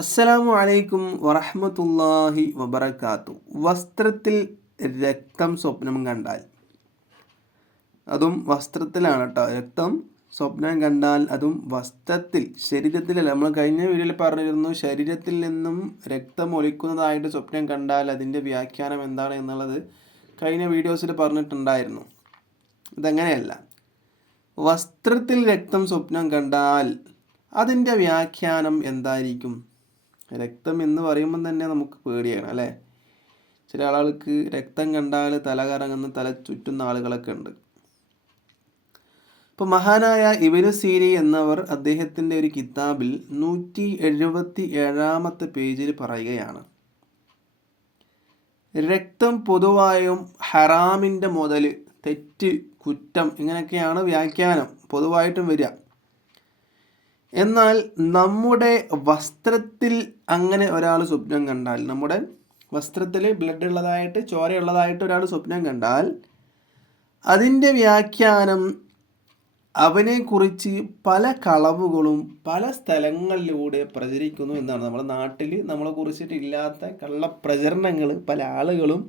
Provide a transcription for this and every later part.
അസ്സലാമു അലൈക്കും വറഹ്മത്തുള്ളാഹി വബറകാത്തു. വസ്ത്രത്തിൽ രക്തം സ്വപ്നം കണ്ടാൽ, അതും വസ്ത്രത്തിലാണ് കേട്ടോ. രക്തം സ്വപ്നം കണ്ടാൽ അതും വസ്ത്രത്തിൽ, ശരീരത്തിലല്ല. നമ്മൾ കഴിഞ്ഞ വീഡിയോയിൽ പറഞ്ഞിരുന്നു, ശരീരത്തിൽ നിന്നും രക്തം ഒലിക്കുന്നതായിട്ട് സ്വപ്നം കണ്ടാൽ അതിൻ്റെ വ്യാഖ്യാനം എന്താണ് എന്നുള്ളത് കഴിഞ്ഞ വീഡിയോസിൽ പറഞ്ഞിട്ടുണ്ടായിരുന്നു. ഇതങ്ങനെയല്ല. വസ്ത്രത്തിൽ രക്തം സ്വപ്നം കണ്ടാൽ അതിൻ്റെ വ്യാഖ്യാനം എന്തായിരിക്കും? രക്തം എന്ന് പറയുമ്പം തന്നെ നമുക്ക് പേടിയാണ് അല്ലേ? ചില ആളുകൾക്ക് രക്തം കണ്ടാൽ തല കറങ്ങുന്ന, തല ചുറ്റുന്ന ആളുകളൊക്കെ ഉണ്ട്. ഇപ്പോൾ മഹാനായ ഇബ്നു സീരി എന്നവർ അദ്ദേഹത്തിൻ്റെ ഒരു കിതാബിൽ 177 പേജിൽ പറയുകയാണ്, രക്തം പൊതുവായും ഹറാമിൻ്റെ മുതൽ, തെറ്റ്, കുറ്റം, ഇങ്ങനെയൊക്കെയാണ് വ്യാഖ്യാനം പൊതുവായിട്ടും വരിക. എന്നാൽ നമ്മുടെ വസ്ത്രത്തിൽ അങ്ങനെ ഒരാൾ സ്വപ്നം കണ്ടാൽ, നമ്മുടെ വസ്ത്രത്തിൽ ബ്ലഡ് ഉള്ളതായിട്ട്, ചോരയുള്ളതായിട്ട് ഒരാൾ സ്വപ്നം കണ്ടാൽ അതിൻ്റെ വ്യാഖ്യാനം അവനെക്കുറിച്ച് പല കളവുകളും പല സ്ഥലങ്ങളിലൂടെ പ്രചരിക്കുന്നു എന്നാണ്. നമ്മുടെ നാട്ടിൽ നമ്മളെ കുറിച്ചിട്ട് ഇല്ലാത്ത കള്ളപ്രചരണങ്ങൾ പല ആളുകളും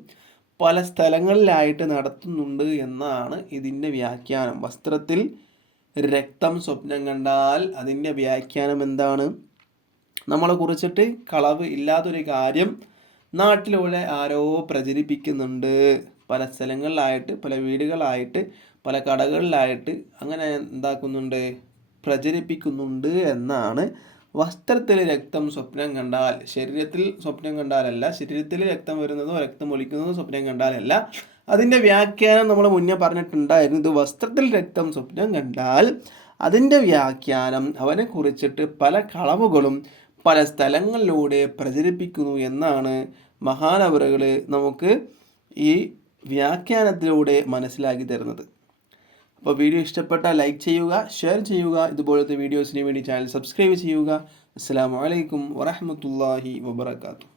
പല സ്ഥലങ്ങളിലായിട്ട് നടത്തുന്നുണ്ട് എന്നാണ് ഇതിൻ്റെ വ്യാഖ്യാനം. വസ്ത്രത്തിൽ രക്തം സ്വപ്നം കണ്ടാൽ അതിൻ്റെ വ്യാഖ്യാനം എന്താണ്? നമ്മളെ കുറിച്ചിട്ട് കളവ് ഇല്ലാത്തൊരു കാര്യം നാട്ടിലൂടെ ആരോ പ്രചരിപ്പിക്കുന്നുണ്ട്. പല സ്ഥലങ്ങളിലായിട്ട്, പല വീടുകളായിട്ട്, പല കടകളിലായിട്ട് അങ്ങനെ എന്താക്കുന്നുണ്ട്? പ്രചരിപ്പിക്കുന്നുണ്ട് എന്നാണ്. വസ്ത്രത്തിൽ രക്തം സ്വപ്നം കണ്ടാൽ, ശരീരത്തിൽ സ്വപ്നം കണ്ടാലല്ല, ശരീരത്തിൽ രക്തം വരുന്നതോ രക്തം ഒലിക്കുന്നതോ സ്വപ്നം കണ്ടാലല്ല, അതിൻ്റെ വ്യാഖ്യാനം നമ്മൾ മുന്നേ പറഞ്ഞിട്ടുണ്ടായിരുന്നു. ഇത് വസ്ത്രത്തിൽ രക്തം സ്വപ്നം കണ്ടാൽ അതിൻ്റെ വ്യാഖ്യാനം അവനെ കുറിച്ചിട്ട് പല കളവുകളും പല സ്ഥലങ്ങളിലൂടെ പ്രചരിപ്പിക്കുന്നു എന്നാണ് മഹാനവറുകൾ നമുക്ക് ഈ വ്യാഖ്യാനത്തിലൂടെ മനസ്സിലാക്കി തരുന്നത്. അപ്പോൾ വീഡിയോ ഇഷ്ടപ്പെട്ടാൽ ലൈക്ക് ചെയ്യുക, ഷെയർ ചെയ്യുക. ഇതുപോലത്തെ വീഡിയോസിന് വേണ്ടി ചാനൽ സബ്സ്ക്രൈബ് ചെയ്യുക. അസ്സലാമു അലൈക്കും വറഹ്മത്തുള്ളാഹി വബറകാതുഹു.